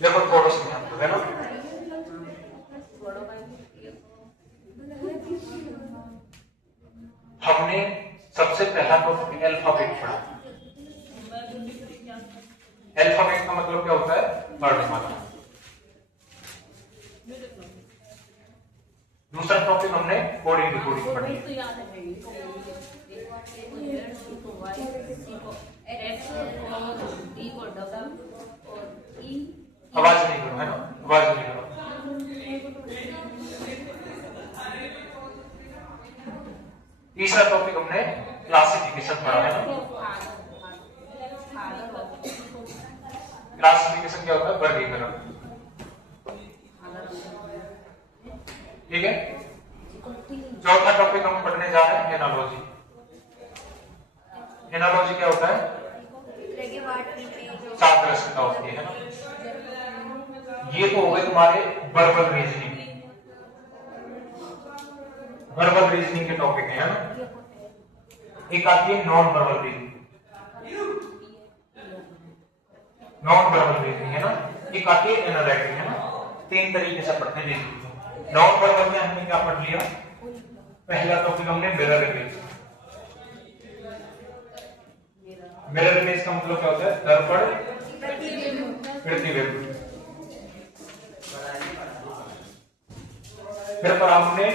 देखो थोड़ा सा ध्यान दो, है ना। हमने सबसे पहला टॉपिक अल्फाबेट पढ़ा। अल्फाबेट का मतलब क्या होता है? वर्णमाला। दूसरा टॉपिक हमने कोडिंग डिकोडिंग पढ़ी। आवाज नहीं करो, है ना, आवाज नहीं करो। तीसरा टॉपिक हमने क्लासिफिकेशन पढ़ा, है ना। क्लासिफिकेशन क्या होता है? वर्गीकरण। ठीक है। चौथा टॉपिक हम पढ़ने जा रहे हैं एनालॉजी। एनालॉजी क्या होता है? सादृश्यता होती है ना। ये तो हो गए तुम्हारे वर्बल रीजनिंग। वर्बल रीजनिंग के टॉपिक है ना। एक आती है non verbal reasoning. Non verbal reasoning है ना। एक आती है एनालिटिक, है ना। तीन तरीके से पढ़ते हैं। नॉन वर्बल में हमने क्या पढ़ लिया? पहला टॉपिक हमने मिरर इमेज। मिरर इमेज का मतलब क्या होता है? दर्पण प्रतिबिंब। फिर पर हमने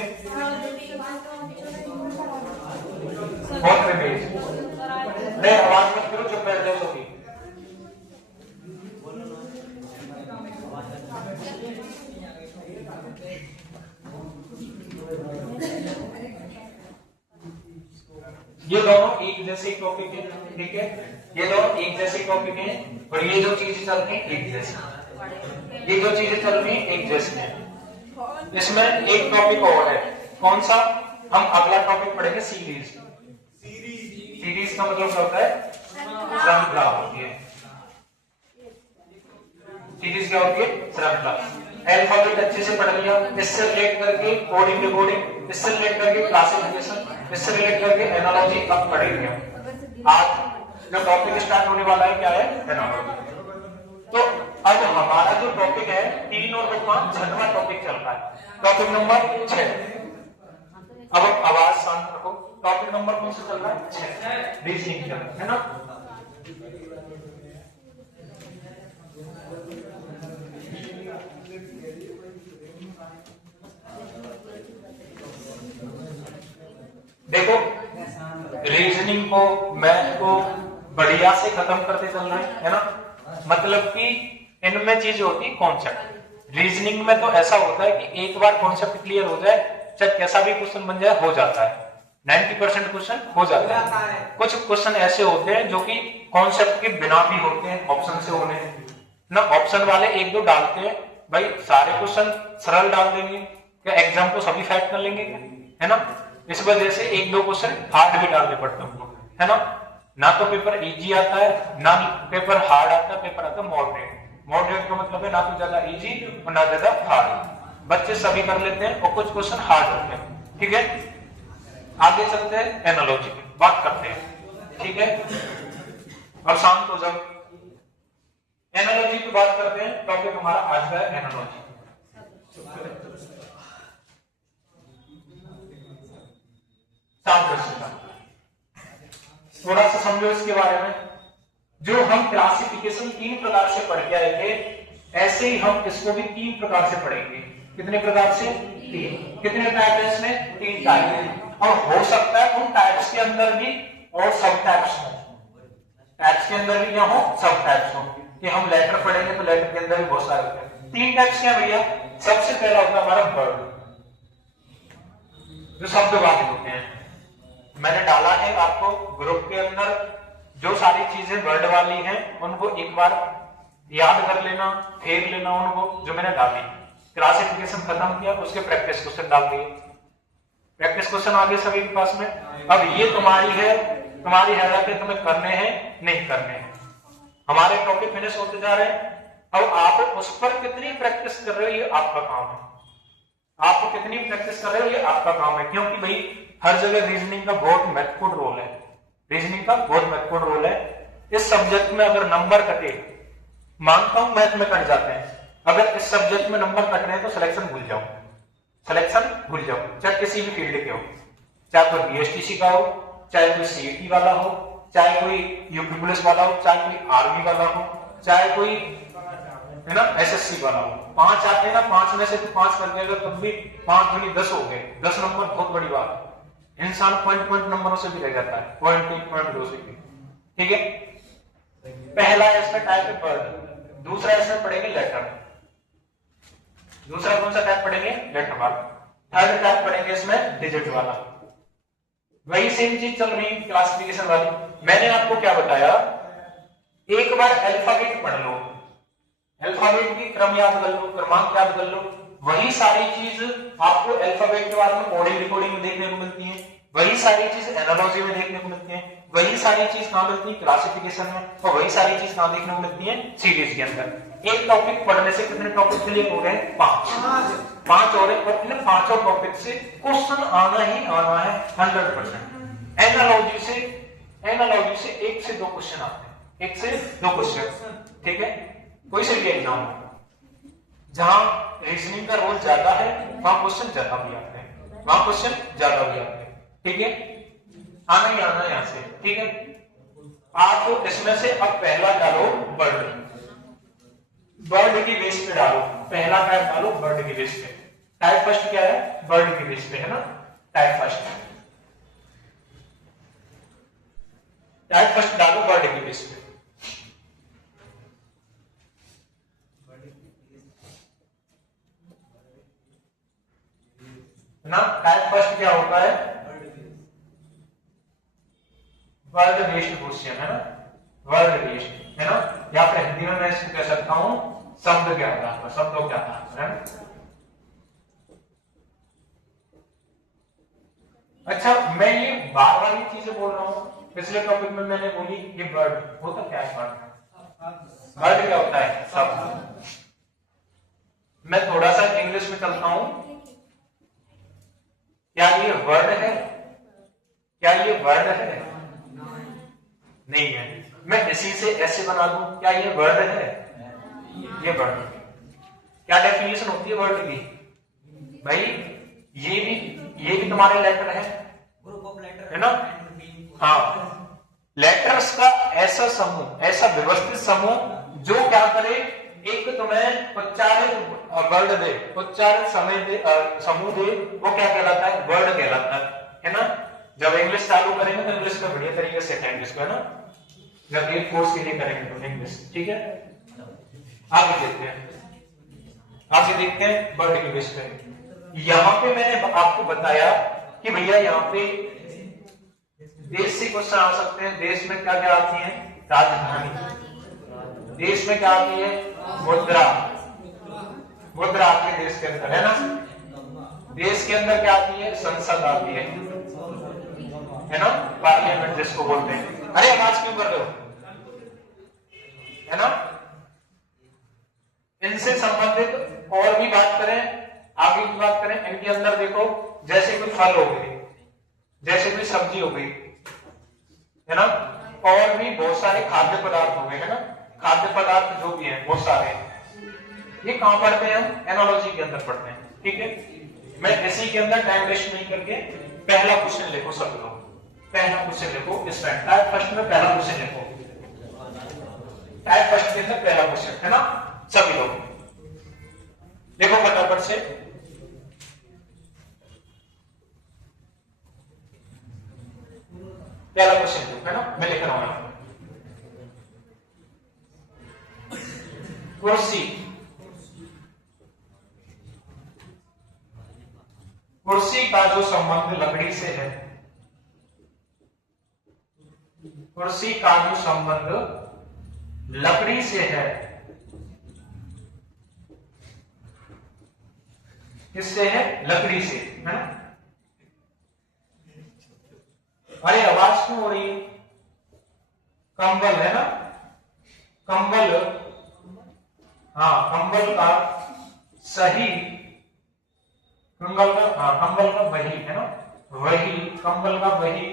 वॉटर इमेज। नहीं, आवाज मत करो, चुप बैठ जाओ सभी। ये दोनों एक जैसे टॉपिक है, ठीक है। ये दोनों एक जैसे टॉपिक है और ये जो चीजें चल रही हैं एक जैसी। ये जो चीजें चल रही हैं एक जैसी है। इसमें एक टॉपिक और है, कौन सा? हम अगला टॉपिक पढ़ेंगे सीरीज। सीरीज का मतलब क्या होता है? श्रृंखला होती है। सीरीज क्या होती है? श्रृंखला। अल्फाबेट अच्छे से पढ़ लिया, इससे रिलेट करके कोडिंग डिकोडिंग, इससे रिलेट करके क्लासिफिकेशन, इससे रिलेट करके एनालॉजी अब पढ़ेंगे। आज जो टॉपिक स्टार्ट होने वाला है क्या है? एनालॉजी। तो अब हमारा जो टॉपिक है 3 और 5 छठवां टॉपिक चल रहा है, टॉपिक नंबर 6। अब आवाज शांत रखो। टॉपिक नंबर कौन सा चल रहा है? 6, रीजनिंग चल रहा है ना। देखो, रीजनिंग को, मैथ को बढ़िया से खत्म करते चल रहे हैं, है ना। मतलब कि इनमें चीज होती है कॉन्सेप्ट। रीजनिंग में तो ऐसा होता है कि एक बार कॉन्सेप्ट क्लियर हो जाए, चाहे कैसा भी क्वेश्चन बन जाए, हो जाता है। 90% क्वेश्चन हो जाता है। कुछ क्वेश्चन ऐसे होते हैं जो कि कॉन्सेप्ट के बिना भी होते हैं, ऑप्शन से होने ना। ऑप्शन वाले एक दो डालते हैं, भाई सारे क्वेश्चन सरल डाल देंगे क्या? एग्जाम को सभी फैक्ट कर लेंगे क्या? है ना। इस वजह से एक दो क्वेश्चन हार्ड भी डालने पड़ते हैं, है ना। ना तो पेपर इजी आता है, ना पेपर हार्ड आता है, पेपर आता है मॉडरेट। मॉडरेट का मतलब है ना तो ज्यादा इजी और ना ज्यादा हार्ड। बच्चे सभी कर लेते हैं और कुछ क्वेश्चन हार्ड होते हैं, ठीक है। आगे चलते हैं, एनालॉजी की बात करते हैं, ठीक है। अब शांत हो जाओ। एनालॉजी की बात करते हैं। टॉपिक हमारा आज का है एनालॉजी। सादृश्यता थोड़ा सा समझो इसके बारे में। जो हम क्लासिफिकेशन 3 प्रकार से पढ़ के आए थे, ऐसे ही हम इसको भी 3 प्रकार से पढ़ेंगे। कितने प्रकार से? 3। कितने टाइप है इसमें? 3 टाइप। और हो सकता है उन टाइप्स के अंदर भी और सब टाइप्स हो, टाइप्स के अंदर भी क्या हो, सब टाइप्स हो। कि हम लेटर पढ़ेंगे तो लेटर के अंदर भी बहुत सारे होते हैं। 3 टाइप्स क्या भैया? सबसे पहला होता है हमारा वर्ड, जो शब्दवाची होते हैं। मैंने डाला है आपको ग्रुप के अंदर, जो सारी चीजें वर्ड वाली हैं उनको एक बार याद कर लेना, फेर लेना उनको, जो मैंने डाली। क्लासिफिकेशन खत्म किया, उसके प्रैक्टिस क्वेश्चन डाल दिए। प्रैक्टिस क्वेश्चन आ गए सभी के पास में। अब ये तुम्हारी है, तुम्हारी हैरत है, तुम्हें करने हैं नहीं करने हैं। हमारे टॉपिक फिनिश होते जा रहे हैं। अब आप उस पर कितनी प्रैक्टिस कर रहे हो ये आपका काम है। आपको कितनी प्रैक्टिस कर रहे हो ये आपका काम है, क्योंकि भाई हर जगह रीजनिंग का बहुत महत्वपूर्ण रोल है। रीजनिंग का बहुत महत्वपूर्ण रोल है। इस सब्जेक्ट में अगर नंबर कटे, मानता हूं मैथ में कट जाते हैं, अगर इस सब्जेक्ट में नंबर कट रहे हैं तो सिलेक्शन भूल जाओ, सिलेक्शन भूल जाओ, चाहे किसी भी फील्ड के हो, चाहे कोई बीएसटीसी का हो, चाहे कोई सीईटी वाला हो, चाहे कोई यूपी पुलिस वाला हो, चाहे कोई आर्मी वाला हो, चाहे कोई है ना एसएससी वाला हो। 5 आते हैं ना, 5 में से 5 कर दिया तब भी 5 दूनी 10 हो गए, 10 नंबर बहुत बड़ी बात है। इंसान पॉइंट नंबरों से भी रह जाता है, पॉइंट 1 पॉइंट 2 से भी। ठीक है, पहला इसमें टाइप है वर्ड, दूसरा इसमें पढ़ेंगे लेटर, दूसरा कौन सा टाइप पढ़ेंगे लेटर वाला, थर्ड टाइप पढ़ेंगे इसमें डिजिट वाला। वही सेम चीज चल रही है क्लासिफिकेशन वाली। मैंने आपको क्या बताया, एक बार अल्फाबेट पढ़ लो, अल्फाबेट की क्रम याद कर लो, क्रमांक याद कर लो, वही सारी चीज आपको अल्फाबेट के बारे में कोडिंग रिकॉर्डिंग में देखने को मिलती है, वही सारी चीज एनालॉजी में देखने को मिलती है, वही सारी चीज कहां मिलती है क्लासिफिकेशन में, और वही सारी चीज कहां देखने को मिलती है सीरीज के अंदर। एक टॉपिक पढ़ने से कितने टॉपिक क्लियर हो गए, 5 और इन 5 टॉपिक से क्वेश्चन आना ही आना है 100%। एनालॉजी से 1 से 2 क्वेश्चन आते हैं, 1 से 2 क्वेश्चन। ठीक है, कोई से भी एग्जाम जहां रीजनिंग का रोल ज्यादा है वहां क्वेश्चन ज्यादा भी आते हैं, वहां क्वेश्चन ज्यादा भी आते हैं। ठीक है, आना ही आना यहां से। ठीक है, आप तो इसमें से अब पहला डालो वर्ड, वर्ड की बेस पे डालो, पहला टाइप डालो वर्ड की बेस पे। टाइप फर्स्ट क्या है, वर्ड की बेस पे है ना, टाइप फर्स्ट डालो वर्ड की बेस पे। ना टाइप फर्स्ट क्या होता है, वर्ड बेस्ड क्वेश्चन है ना, वर्ड बेस्ड है ना, या फिर हिंदी में मैं इसको कह सकता हूं शब्द क्या होता है, शब्दों क्या होता है। अच्छा, मैं ये बार बार ये चीजें बोल रहा हूं, पिछले टॉपिक में मैंने बोली ये वर्ड होता क्या है, वर्ड क्या होता है, शब्द। मैं थोड़ा सा इंग्लिश में चलता हूं, क्या ये वर्ड है, क्या ये वर्ड है, नहीं है। मैं इसी से ऐसे बना दूं, क्या ये वर्ड है, ये वर्ड। क्या डेफिनेशन होती है वर्ड की, भाई ये भी तुम्हारे लेटर है, ग्रुप ऑफ लेटर है ना। हाँ, लेटर्स का ऐसा समूह, ऐसा व्यवस्थित समूह जो क्या करे, एक तुम्हें उच्चारित वर्ड दे, उच्चारित समूह दे, वो क्या कहलाता है, वर्ड कहलाता है ना। जब इंग्लिश चालू करेंगे तो इंग्लिश में बढ़िया तरीके से इंग्लिश को है ना, जब एक कोर्स के लिए करेंगे तो इंग्लिश। ठीक है, आगे देखते हैं वर्ड की बेस पे। यहां पे मैंने आपको बताया कि भैया यहाँ पे देश से क्वेश्चन आ सकते हैं। देश में क्या क्या आती है, राजधानी, देश में क्या आती है, मुद्रा, मुद्रा आती है देश के अंदर है ना। देश के अंदर क्या आती है, संसद आती है ना, पार्लियामेंट जिसको बोलते हैं। अरे आवाज क्यों कर रहे हो, है ना। इनसे संबंधित और भी बात करें, आगे की बात करें, इनके अंदर देखो जैसे कोई फल हो गए, जैसे कोई सब्जी हो गई है ना, और भी बहुत सारे खाद्य पदार्थ हो गए है ना, खाद्य पदार्थ जो भी है बहुत सारे, ये कहां पढ़ते हैं हम, एनालॉजी के अंदर पढ़ते हैं। ठीक है, मैं इसी के अंदर टाइम वेस्ट नहीं करके पहला क्वेश्चन लिखो सब लोग, पहला क्वेश्चन लिखो इसमें टाइप फर्स्ट में पहला क्वेश्चन लिखो, टाइप फर्स्ट के अंदर पहला क्वेश्चन है ना, सभी लोग देखो फटाफट से। पहला क्वेश्चन है ना, मैं लिख रहा हूं, कुर्सी, कुर्सी का जो संबंध लकड़ी से है, कुर्सी का जो संबंध लकड़ी से है, किससे है, लकड़ी से है ना। अरे आवाज क्यों हो रही है, कंबल है ना, कंबल, हाँ कंबल का सही, कंबल का वही है ना, वही कंबल का वही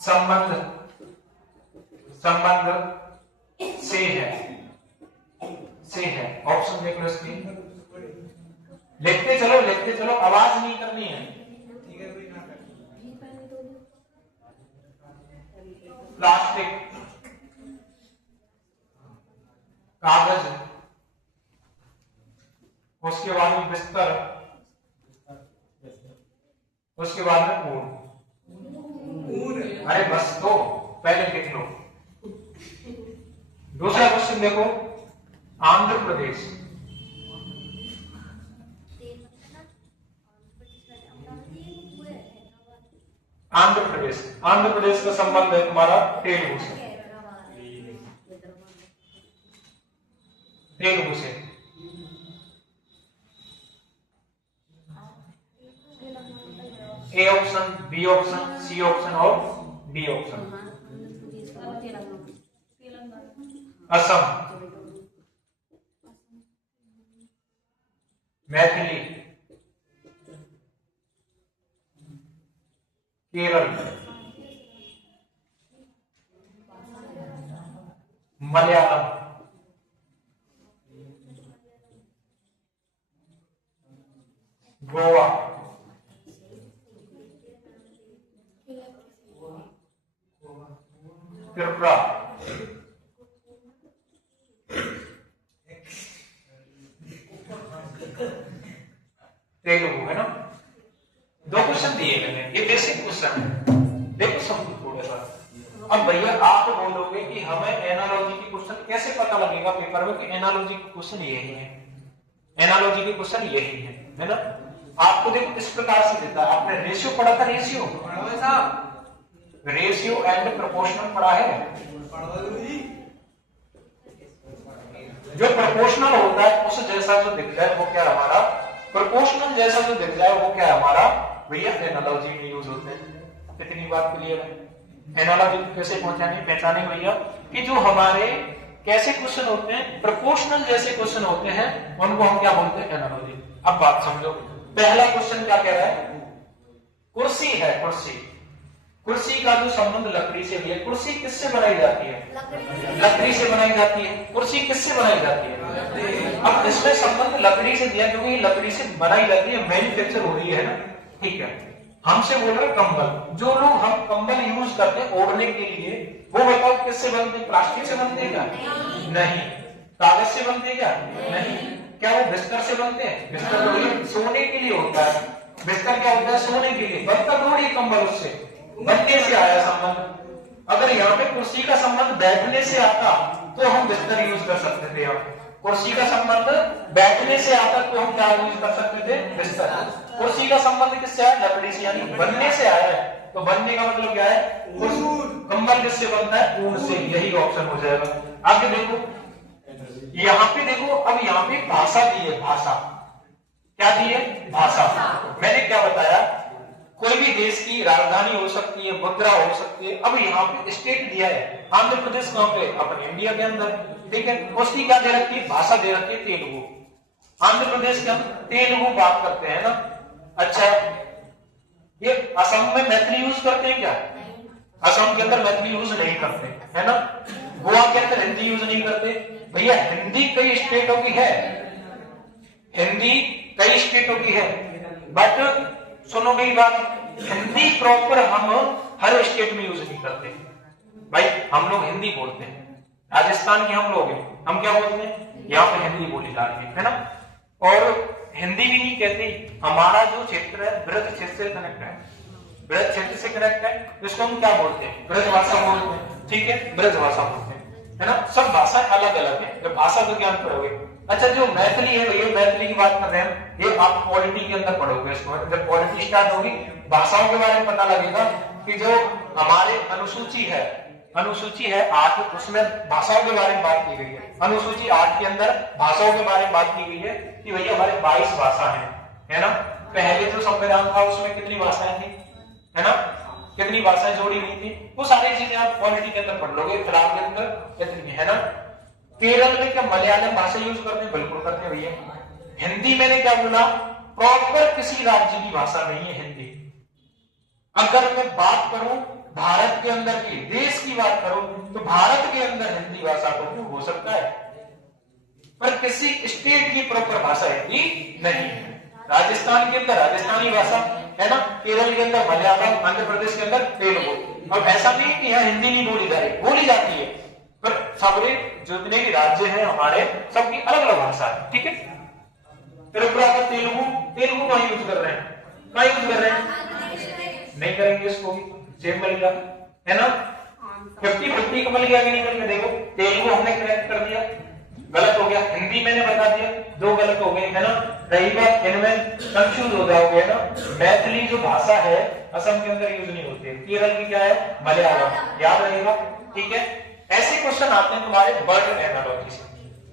संबंध से है, से है। ऑप्शन देख लो इसकी, लिखते चलो, आवाज नहीं करनी है। प्लास्टिक, कागज, उसके बाद में बिस्तर, उसके बाद में ऊन। अरे बस तो पहले लिख लो। दूसरा क्वेश्चन देखो, आंध्र प्रदेश। आंध्र प्रदेश का संबंध है तुम्हारा तेलुगु से। A option, B option, C option और डी ऑप्शन। असम, मैथिली, केरल, मलयालम, गोवा, त्रिपुरा, तेलुगु, है ना। दो क्वेश्चन दिए मैंने, ये बेसिक क्वेश्चन है। देखो समझो थोड़ा सा। अब भैया आप बोलोगे कि हमें एनालॉजी की क्वेश्चन कैसे पता लगेगा पेपर में कि एनालॉजी की क्वेश्चन यही है, एनालॉजी की क्वेश्चन यही है ना। आपको देखो इस प्रकार से देता है। आपने रेशियो पढ़ा था, रेशियो एंड प्रोपोर्शनल पढ़ा है। जो प्रोपोर्शनल होता है उस जैसा जो दिख जाए वो क्या हमारा, प्रोपोर्शनल जैसा जो दिख जाए वो क्या हमारा भैया एनालॉजी में यूज होते हैं। कितनी बात क्लियर है। एनालॉजी कैसे पहचाने भैया कि जो हमारे कैसे क्वेश्चन होते हैं, प्रोपोर्शनल जैसे क्वेश्चन होते हैं उनको हम क्या बोलते हैं, एनालॉजी। अब बात समझो, पहला क्वेश्चन क्या कह रहा है, कुर्सी है, कुर्सी का जो संबंध लकड़ी से है। कुर्सी किससे बनाई जाती है, लकड़ी से बनाई जाती है। कुर्सी किससे बनाई जाती है, अब इसमें संबंध लकड़ी से दिया क्योंकि लकड़ी से बनाई जाती है, मैन्युफैक्चर हो रही है ना, ठीक है। हमसे बोल रहे कंबल, जो लोग हम कंबल यूज करते हैं ओढ़ने के लिए, वो बताओ किससे बनते हैं, प्लास्टिक से बनते हैं क्या, नहीं। कागज से बनते हैं क्या, नहीं। क्या वो बिस्तर से बनते हैं, बिस्तर तो सोने के लिए होता है। बिस्तर क्या होता है, सोने के लिए। बनता थोड़ी कंबल उससे, बनने से आया संबंध। अगर यहाँ पे कुर्सी का संबंध बैठने से आता तो हम बिस्तर यूज कर सकते थे। हम कुर्सी का संबंध बैठने से आता तो हम क्या यूज कर सकते थे, बिस्तर। कुर्सी का संबंध किससे आया, लकड़ी से, यानी बनने से आया है। तो बनने का मतलब क्या है, कंबल किससे बनता है, ऊन से। यही ऑप्शन हो जाएगा। आगे देखो, यहाँ पे देखो, अब यहाँ पे भाषा दी है, भाषा क्या दी है, भाषा। मैंने क्या बताया, कोई भी देश की राजधानी हो सकती है, मुद्रा हो सकती है। अब यहाँ पे स्टेट दिया है, आंध्र प्रदेश कहाँ पे, अपने इंडिया के अंदर, ठीक है। उसकी क्या दे रखी है, भाषा दे रखी है तेलुगु। आंध्र प्रदेश के अंदर तेलुगु बात करते हैं ना। अच्छा, ये असम में मैथिली यूज करते हैं क्या, असम के अंदर मैथिली यूज नहीं करते, है ना। गोवा के अंदर हिंदी यूज नहीं करते। भैया हिंदी कई स्टेटों की है, हिंदी कई स्टेटों की है, बट सुनो मेरी बात, हिंदी प्रॉपर हम हर स्टेट में यूज नहीं करते। भाई हम लोग हिंदी बोलते हैं, राजस्थान के हम लोग हैं, हम क्या बोलते हैं, यहाँ पे हिंदी बोली जाती है ना। और हिंदी भी नहीं कहते, हमारा जो क्षेत्र है ब्रज क्षेत्र से कनेक्ट है, ब्रज क्षेत्र से कनेक्ट है, इसको हम क्या बोलते हैं, ब्रज भाषा बोलते हैं, ठीक है, ब्रज भाषा बोलते हैं, है ना। सब भाषा अलग अलग है, जब भाषा तो ज्ञान पढ़ोगे। अच्छा, जो मैथिली है भैया, मैथिली की बात कर रहे हैं, ये आप पॉलिटी के अंदर पढ़ोगे इसको। जब पॉलिटी स्टार्ट होगी, भाषाओं के बारे में पता लगेगा कि जो हमारे अनुसूची है 8, उसमें भाषाओं के बारे में बात की गई है। अनुसूची 8 के अंदर भाषाओं के बारे में बात की गई है कि भैया हमारे 22 भाषा है ना। पहले जो संविधान था उसमें कितनी भाषाएं थी, है ना, कितनी भाषाएं जोड़ी हुई थी, वो सारी चीजें आप पॉलिटी के अंदर पढ़ लोगे, फिलहाल के अंदर कितनी है ना। केरल में क्या मलयालम भाषा यूज करते हैं, बिल्कुल करते हैं भैया। हिंदी मैंने क्या बोला, प्रॉपर किसी राज्य की भाषा नहीं है हिंदी। अगर मैं बात करूं भारत के अंदर की, देश की बात करूं, तो भारत के अंदर हिंदी भाषा को क्यों हो सकता है, पर किसी स्टेट की प्रॉपर भाषा हिंदी नहीं है। राजस्थान के अंदर राजस्थानी भाषा है ना, केरल के अंदर मलयालम, आंध्र प्रदेश के अंदर तेलुगु। अब ऐसा नहीं है कि यहाँ हिंदी नहीं बोली जा रही, बोली जाती है, पर सारे जितने भी राज्य हैं हमारे, सबकी अलग अलग भाषा है, ठीक है। फिर तेलुगु, तेलुगु कहाँ यूज कर रहे हैं, कहाँ यूज कर रहे हैं, नहीं करेंगे इसको भी, सेम मिल गया है ना, 50-50 का मिल गया कि नहीं मिल गया। देखो तेलुगु हमने करेक्ट कर दिया, गलत हो गया, हिंदी मैंने बता दिया, 2 गलत हो गए है ना। रही बात इनमें कंफ्यूज हो जाओगे ना, मैथिली जो भाषा है असम के अंदर यूज नहीं होती है, केरल की क्या है, मलयालम, याद रहेगा, ठीक है। ऐसे क्वेश्चन आते हैं तुम्हारे वर्ड एनालॉजी से,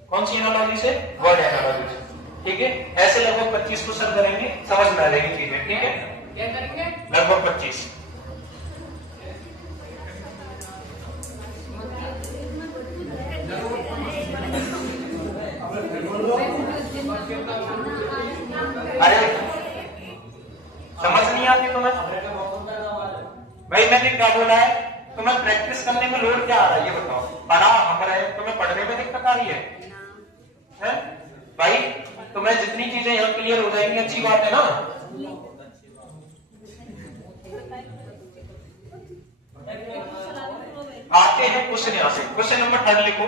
कौन सी एनालॉजी से, वर्ड एनालॉजी से, ठीक है। ऐसे लगभग 25 क्वेश्चन करेंगे, समझ में आ जाएगी चीजें, ठीक है। क्या करेंगे, लगभग 25। अरे समझ नहीं आती तुम्हें भाई, मैंने क्या बोला है, तुम्हें प्रैक्टिस करने में लोड क्या आ रहा है ये बताओ। पढ़ा हम रहे, तुम्हें पढ़ने में दिक्कत आ रही है भाई, तुम्हें जितनी चीजें यहाँ क्लियर हो जाएंगी अच्छी बात है ना। आते हैं क्वेश्चन, यहां से क्वेश्चन नंबर 3 लिखो।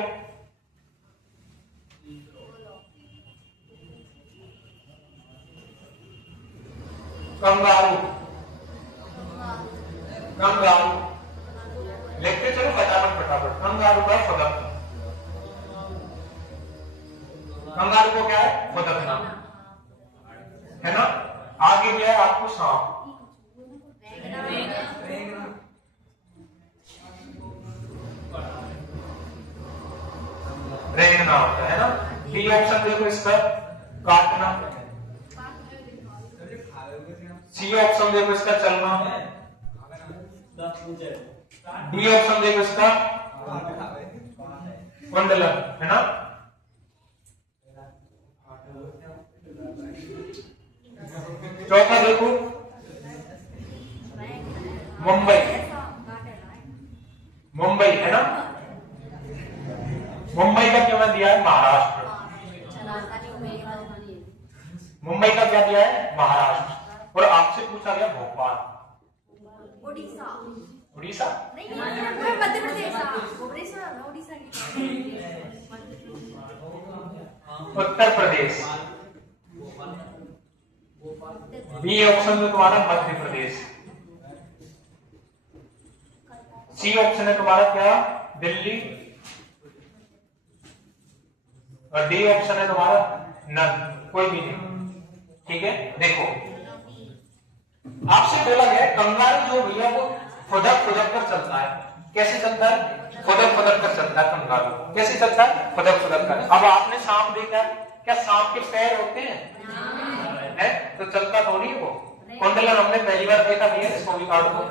कंगारू, कंगारू लिखते चलो फटाफट फटाफट। कंगारू का फदक, कंगारू को क्या है, फदकना है ना। आगे क्या है आपको, सांप, रेंगना होता है ना। बी ऑप्शन देखो इसका, काटना। सी ऑप्शन देखो इसका, चलना। डी ऑप्शन देखो इसका, कुंडलन है ना। चौथा देखो, मुंबई, मुंबई है ना। मुंबई का क्या दिया है, महाराष्ट्र। मुंबई का क्या दिया है, महाराष्ट्र। और आपसे पूछा गया भोपाल, उड़ीसा, उड़ीसा नहीं, मध्य प्रदेश, उत्तर प्रदेश। बी ऑप्शन में तुम्हारा मध्य प्रदेश। सी ऑप्शन है तुम्हारा क्या, दिल्ली। और डी ऑप्शन है तुम्हारा नन, कोई भी नहीं, ठीक है। देखो आपसे बोला गया कंगारू जो भैया वो फुदक फुदक कर चलता है, कैसे चलता है, फुदक फुदक कर चलता है कंगारू, कैसे चलता है, फुदक फुदक कर। अब आपने सांप देखा, क्या सांप के पैर होते हैं, है तो चलता थोड़ी है वो। कुंडलन हमने पहली बार देखा भी है, इसको भी काट दो।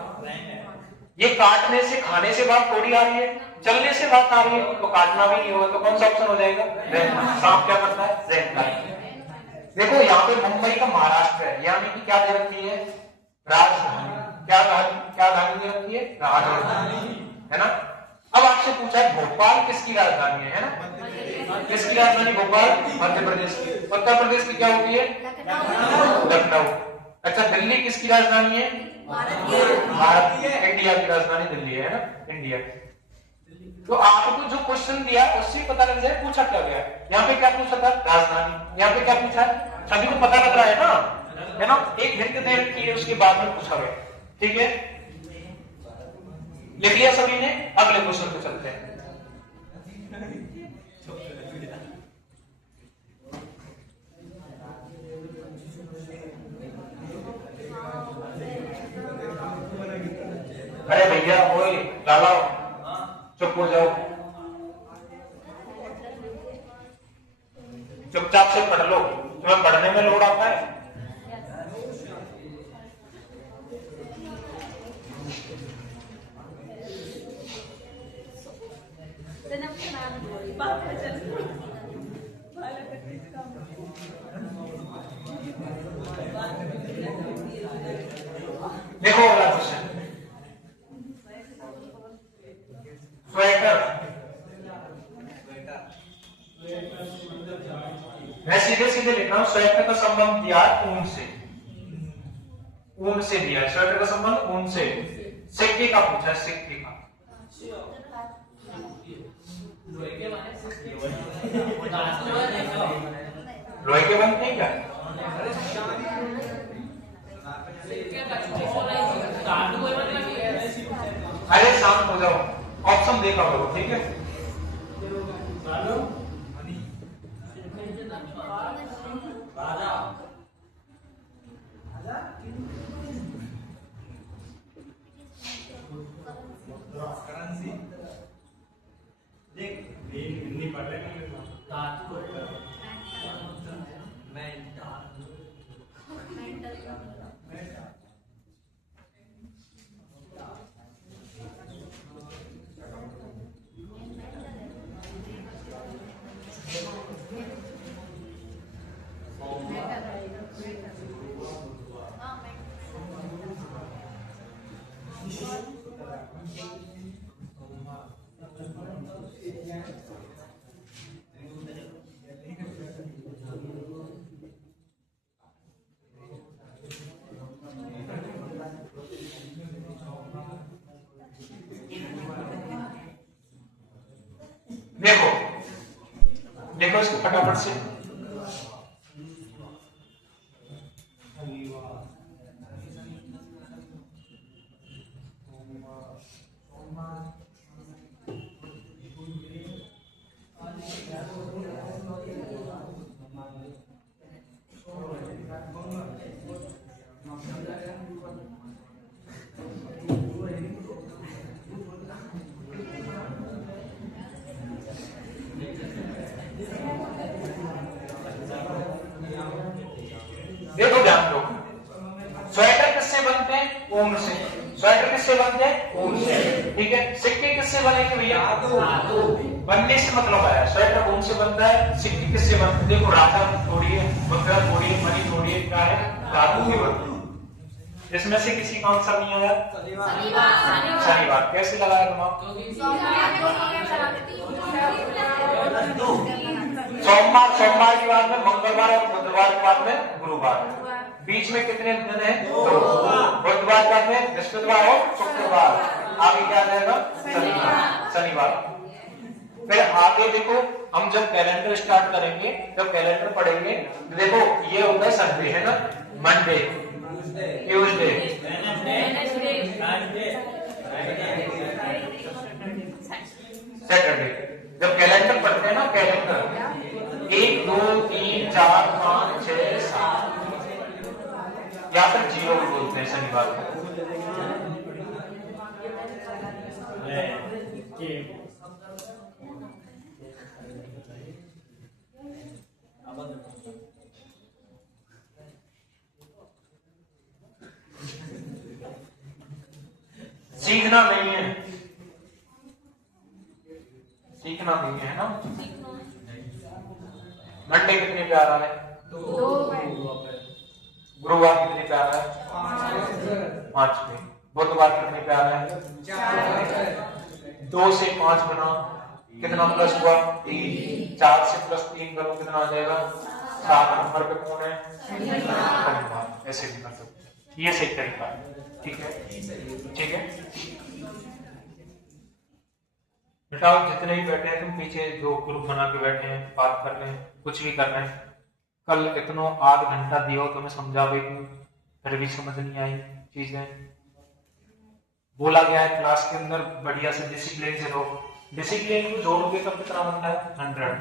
ये काटने से, खाने से बात थोड़ी आ रही है, चलने से बात आ रही है, तो काटना भी नहीं होगा, तो कौन सा ऑप्शन हो जाएगा, सांप क्या करता है, रेंगता है। देखो यहाँ पे मुंबई का महाराष्ट्र है, यानी कि क्या दे रखी है, राजधानी। क्या धानी दे रखी है, राजधानी है ना। अब आपसे पूछा है भोपाल किसकी राजधानी है ना, किसकी राजधानी, भोपाल मध्य प्रदेश की। उत्तर प्रदेश की क्या होती है, लखनऊ। अच्छा दिल्ली किसकी राजधानी है, भारत, इंडिया की राजधानी दिल्ली है ना, इंडिया। तो आपको जो क्वेश्चन दिया उससे पता लग जाए पूछा क्या गया। यहाँ पे क्या पूछा था, राजधानी, यहाँ पे क्या पूछा है, सभी को पता लग रहा है ना, एक हिंट दे रखी है, उसके बाद में पूछा गया, ठीक है। लिख लिया सभी ने, अगले क्वेश्चन पे चलते हैं। अरे भैया ओए लाला चुप हो जाओ, चुपचाप से पढ़ लो, तुम्हें पढ़ने में लोड आता है। देखो अगला क्वेश्चन, स्वेटर, मैं सीधे सीधे लिख रहा हूं, स्वेटर का संबंध दिया है ऊन से, ऊन से दिया है स्वेटर का संबंध ऊन से। सिक्के का पूछा है, सिक्के का लोहे के बनते हैं क्या? अरे शांत हो जाओ, ऑप्शन देखा करो, ठीक है? देखो देखो इसको फटाफट से, देखो ध्यान दो, स्वेटर किससे बनते हैं? ऊन से। स्वेटर किससे बनते हैं? ऊन से, ठीक है? सिक्के किससे बनेंगे भैया? बनने से मतलब आया, स्वेटर ऊन से बनता है, सिक्के किससे बनते हैं? देखो राधा थोड़ी है, मुद्रा थोड़ी है, मणि थोड़ी है, क्या है? धातु की बनती। इसमें से किसी का आंसर नहीं आया? शनिवार। कैसे लगाया दिमाग? सोमवार, सोमवार के बाद में मंगलवार और बुधवार के बाद में गुरुवार। बीच में कितने दिन है? दो। बुधवार के बाद में बृहस्पतिवार और शुक्रवार। आगे क्या आ जाएगा? शनिवार। शनिवार। फिर आगे देखो, हम जब कैलेंडर स्टार्ट करेंगे, जब कैलेंडर पढ़ेंगे, देखो ये होता है संडे, है ना? Monday, Tuesday, Saturday. जब कैलेंडर पढ़ते हैं ना, कैलेंडर 1 2 3 4 5 6 7, या फिर 0 बोलते हैं शनिवार को। सीखना नहीं है, सीखना नहीं है ना। मंडे कितने पे आ रहा है? 2। गुरुवार कितने पे आ रहा है? 5 पे। बुधवार कितने पे आ रहा है? 4। 2 से 5 बना, कितना प्लस हुआ? 3। 4 से प्लस 3 करो, कितना आ जाएगा? 7 नंबर पे कौन है? शनिवार। ऐसे भी कर सकते, ये सही तरीका है, ठीक है? ठीक है बेटा, जितने भी बैठे हैं तुम पीछे, जो ग्रुप बना के बैठे हैं, बात कर रहे हैं, कुछ भी कर रहे हैं, कल इतना 8 घंटा दियो तुम्हें समझावे की, फिर भी समझ नहीं आई चीजें। बोला गया है क्लास के अंदर बढ़िया से डिसिप्लिन से रहो। डिसिप्लिन को जोड़ोगे तब कितना बनता है? 100।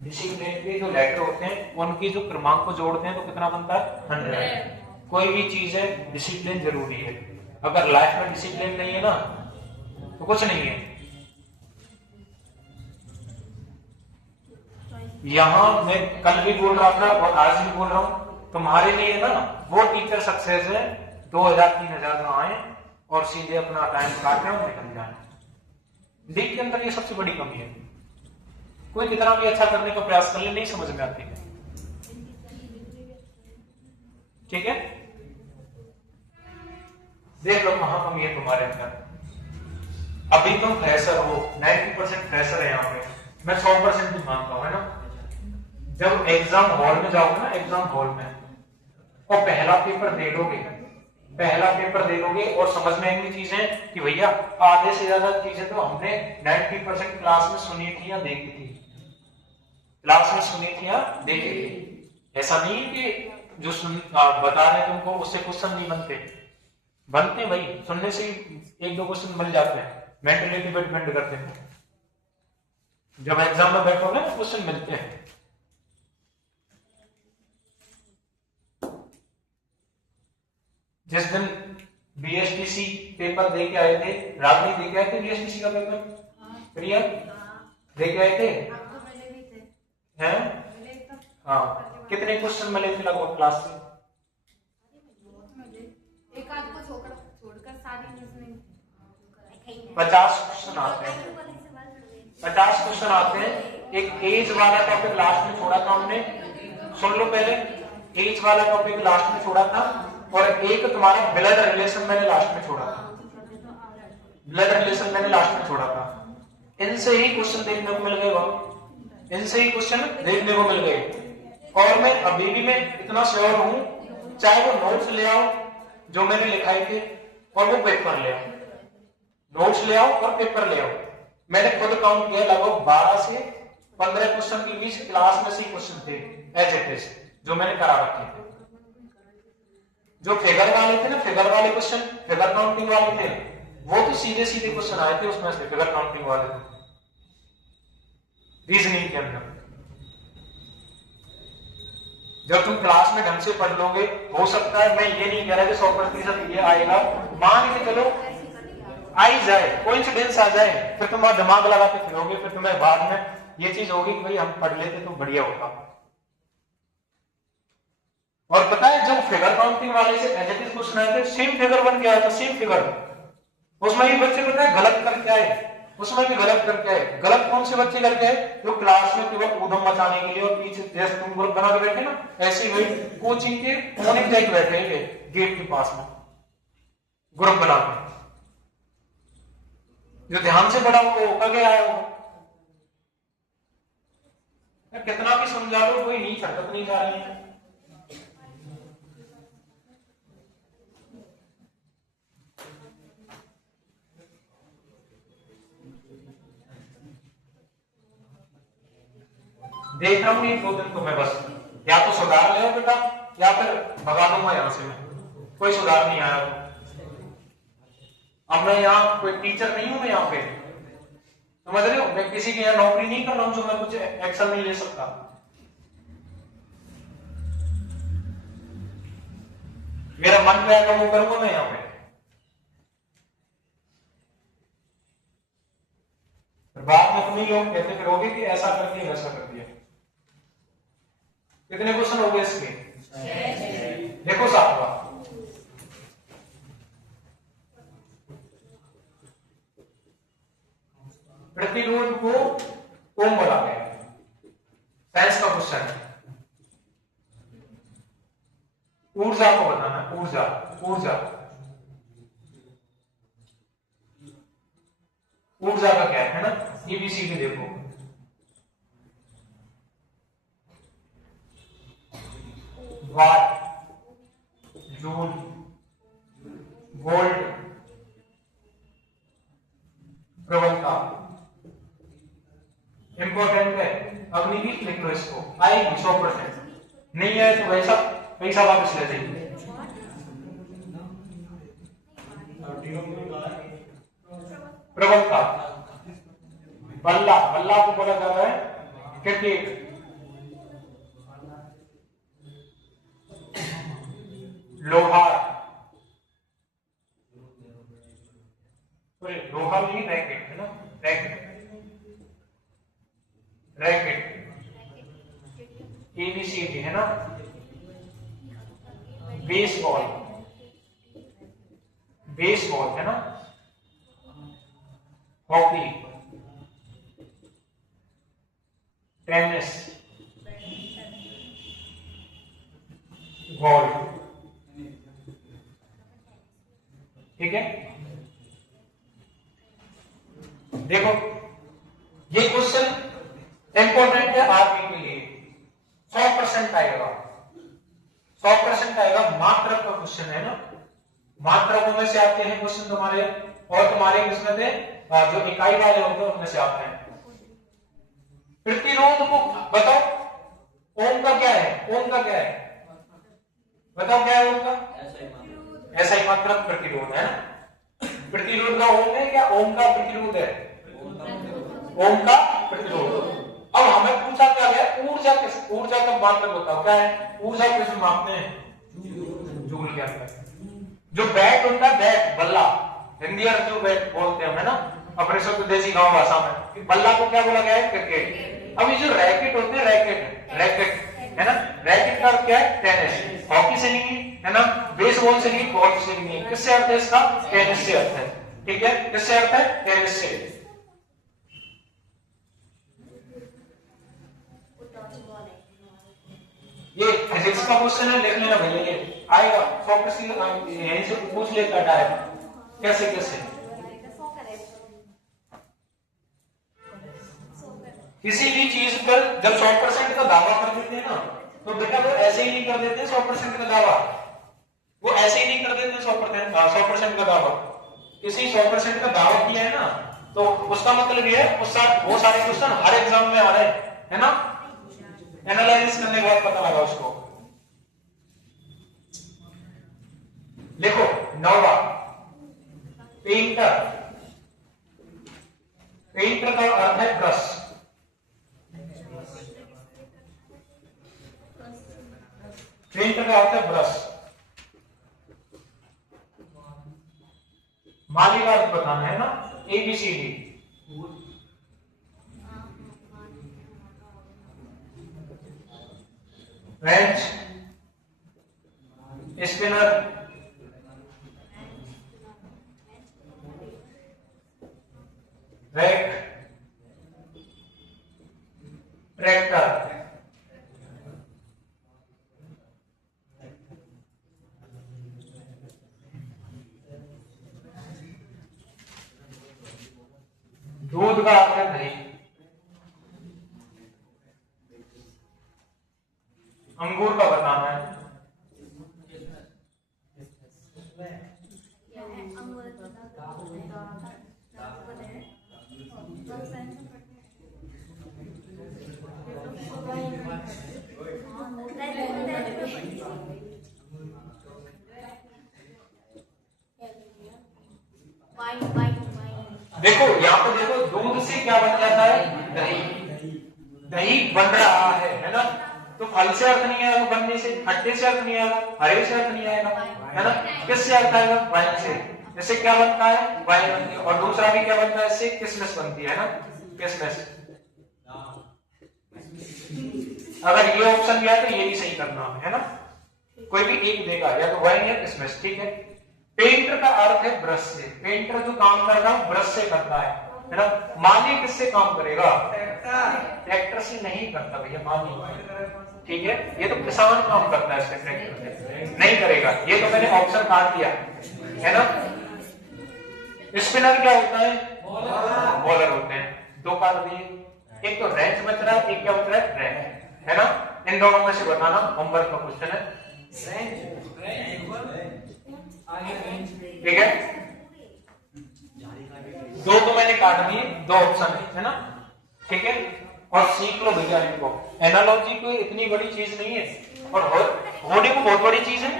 डिसिप्लिन के जो लेटर होते हैं उनकी जो क्रमांक को जोड़ते हैं तो कितना बनता है? 100। कोई भी चीज है, डिसिप्लिन जरूरी है। अगर लाइफ में डिसिप्लिन नहीं है ना तो कुछ नहीं है। यहाँ मैं कल भी बोल रहा था और आज भी बोल रहा हूँ, तुम्हारे लिए ना वो टीचर सक्सेस है 2000-3000 में आए और सीधे अपना टाइम काट रहे हो निकल जाए। डी के अंदर ये सबसे बड़ी कमी है। कोई कितना भी अच्छा करने का प्रयास कर ले, नहीं समझ में आती है, ठीक है? देख लो कहां कमी है तुम्हारे अंदर। अभी तुम फ्रेशर हो, 90% फ्रेशर है यहाँ पे, मैं 100% भी मानता हूं, है ना। जब एग्जाम हॉल में जाओगे ना, एग्जाम हॉल में, और पहला पेपर दे लोगे और समझ में आएंगी चीजें कि भैया आधे से ज्यादा चीजें तो हमने 90% क्लास में सुनी थी या देखी थी, ऐसा नहीं है कि जो बता रहे तुमको उससे क्वेश्चन नहीं बनते भाई, सुनने से एक दो क्वेश्चन मिल जाते हैं, मेंटलिटी पे डिपेंड करते हैं। जब एग्जाम में बैठोगे ना क्वेश्चन मिलते हैं। जिस दिन बीएसटीसी पेपर दे के आए थे, रागनी दे के आए थे बीएसटीसी का पेपर, प्रिया दे के आए थे हैं? हाँ, कितने क्वेश्चन मिले थे लगभग क्लास से? एक आध को छोड़कर सारी न्यूज़ 50 क्वेश्चन आते हैं, 50 क्वेश्चन आते हैं। एक एज वाला टॉपिक लास्ट में छोड़ा था हमने, सुन लो पहले, एज वाला टॉपिक लास्ट में छोड़ा था, और एक तुम्हारा ब्लड रिलेशन मैंने लास्ट में छोड़ा था, इनसे ही क्वेश्चन देखने को मिल गए, और मैं अभी भी मैं इतना श्योर हूं, चाहे वो नोट्स ले आओ जो मैंने लिखाए थे, और वो पेपर ले आओ, नोट्स ले आओ और पेपर ले आओ, मैंने खुद काउंट किया, लगभग 12 से 15 क्वेश्चन के बीच क्लास में से क्वेश्चन थे एज इट इज, जो मैंने करा रखे थे। जो फिगर वाले थे ना, फिगर वाले क्वेश्चन, फिगर काउंटिंग वाले थे, वो तो सीधे क्वेश्चन आए थे उसमें से, फिगर काउंटिंग वाले थे रीजनिंग के अंदर। जब तुम क्लास में ढंग से पढ़ लोगे, हो सकता है, मैं ये नहीं कह रहा कि 100% ये आएगा, मान के चलो आ ही जाए, कोइंसिडेंस आ जाए, फिर तुम दिमाग लगाते फिरोगे, फिर तुम्हें बाद में ये चीज होगी कि भाई हम पढ़ लेते तो बढ़िया होता। और पता है जब फिगर काउंटिंग वाले से एज इट इज क्वेश्चन आए थे, सेम फिगर बन के आया था, सेम फिगर, उसमें भी बच्चे पता है गलत करके आए, गलत कौन से बच्चे करके आए? जो क्लास में केवल ऊधम मचाने के लिए, और पीछे जैसे तुम ग्रुप बना के बैठे ना, ऐसे ही कोचिंग के कोने पे जाके बैठे हैं गेट के पास में ग्रुप बना के, जो ध्यान से पढ़ा होगा वो कगे आया होगा। कितना भी समझा लो, कोई नहीं छटक नहीं जा रही है। देख रहा हूं ये 2 दिन तुम्हें बस या तो सुधार ले बेटा, या फिर भगा दूंगा यहां से मैं, कोई सुधार नहीं आया। अब मैं यहाँ कोई टीचर नहीं हूं, मैं यहाँ पे, समझ रहे हो, मैं किसी की यहाँ नौकरी नहीं कर रहा हूं जो मैं कुछ एक्शन नहीं ले सकता। मेरा मन पे आएगा वो करूंगा मैं यहाँ पे। बाद में तुम ही लोग कहते फिरोगे कि ऐसा कर दिया वैसा कर दिया। कितने क्वेश्चन हो गए इसके? देखो 7वां, प्रतिरोध को ओम बोला गया, साइंस का क्वेश्चन है। ऊर्जा को बताना, ऊर्जा का क्या है ना, ईबीसी में देखो, वाट, जूल, वोल्ट, प्रबलता, इंपॉर्टेंट है। अग्निवीर लिख लो इसको, आएगी 100%, नहीं आए तो वैसा पैसा वापस ले जाइए। प्रबलता, बल्ला को बोला जा रहा है क्रिकेट, लोहार, लोहा भी रैकेट है ना, रैकेट एबीसीडी है ना, बेसबॉल है ना, हॉकी, टेनिस, गोल्फ, ठीक है। देखो ये क्वेश्चन आरबी के लिए 100% आएगा, 100% आएगा। मात्रक का क्वेश्चन है ना, मात्रकों में से आते हैं क्वेश्चन तुम्हारे, और तुम्हारे किसमें थे जो इकाई वाले होते हैं उनमें से आते हैं। प्रतिरोध को बताओ, ओम का क्या है, ओम का क्या है बताओ, क्या है ओम का? ऐसा ही मात्रक प्रतिरोध है ना। प्रतिरोध का ओम है क्या, ओम का प्रतिरोध है, ओम का प्रतिरोध। अब हमें पूछा क्या है, ऊर्जा ऊर्जा का मात्रक बताओ क्या है, ऊर्जा कैसे मापते हैं, जूल के अंदर। जो बैट होता है, बैट बल्ला, हिंदी अर्थ जो बैट बोलते हैं ना अपने सब देसी गांव भाषा में, बल्ला को क्या बोला गया है, क्रिकेट। अब ये जो रैकेट होते हैं, रैकेट है ना, रैकेट का अर्थ क्या है, टेनिस। हॉकी से नहीं है ना, बेसबॉल से नहीं, बॉल से नहीं, किससे अर्थ है इसका, टेनिस से अर्थ है। ठीक है, किससे अर्थ है, टेनिस से। ये फिजिक्स का क्वेश्चन है, लिख लेना भैया, ये आएगा 100% यहीं से पूछ लेता डायरेक्ट, कैसे कैसे। किसी भी चीज पर जब 100% का दावा कर देते हैं ना, तो बेटा वो ऐसे ही नहीं कर देते 100% का दावा, वो ऐसे ही नहीं कर देते 100% का दावा। किसी 100% का दावा किया है ना, तो उसका मतलब ये है वो सारे क्वेश्चन हर एग्जाम में आ रहे हैं, है ना, एनालाइज करने के बाद पता लगा उसको। देखो 9वां, पेंटर। पेंटर का अर्थ है ब्रश। पेंटर का अर्थ है ब्रश। माली का अर्थ बताना है ना, ABCD। Wrench, spinner, rack, tractor. दूध का अर्थ है दही। अंगूर का बताना है, देखो यहाँ पे देखो, दूध से क्या बन जाता है, दही। दही बन रहा है ना, तो फल से अर्थ नहीं आएगा बनने से, खट्टे से अर्थ नहीं आएगा, हरे से अर्थ नहीं आएगा, है ना। किससे अर्थ आएगा, वाइन से। इससे क्या बनता है, वाइन बनती है। और दूसरा भी क्या बनता है, इससे किशमिश बनती है ना, किशमिश। अगर ये ऑप्शन दिया तो ये भी सही करना है ना, कोई भी एक देगा, या तो वाइन या किशमिश। ठीक है। पेंटर का अर्थ है ब्रश से। पेंटर जो काम कर रहा है ब्रश से करता है ना। माली किससे काम करेगा, ट्रैक्टर से नहीं करता भैया, माली। ठीक है, ये तो किसान काम करता है, इससे ट्रैक्टर से नहीं करेगा। ये तो मैंने ऑप्शन काट दिया है ना। स्पिनर क्या होता है, बॉलर होते हैं। दो काट दिए, एक तो रेंच बच रहा है, एक क्या बच रहा है, रैक, है ना। इन दोनों में से बताना, होमवर्क का क्वेश्चन है। ठीक है, दो तो मैंने काट दिए, दो ऑप्शन है ना। ठीक है, और सीख लो भैया इनको। एनालॉजी कोई इतनी बड़ी चीज नहीं है, और होने को बहुत बड़ी चीज है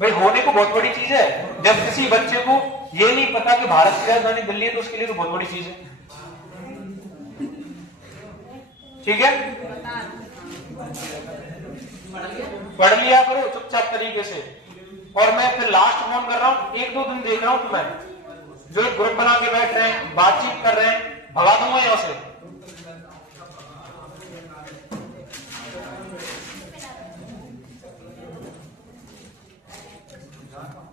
भाई, होने को बहुत बड़ी चीज है। जब किसी बच्चे को ये नहीं पता कि भारत की राजधानी दिल्ली है, तो उसके लिए तो बहुत बड़ी चीज है। ठीक है, पढ़ लिया करो चुपचाप तरीके से। और मैं फिर लास्ट फोन कर रहा हूं, एक दो दिन देख रहा हूं तुम्हें जो ग्रुप बना के बैठ रहे हैं, बातचीत कर रहे हैं, भगा दूंगा यहां से।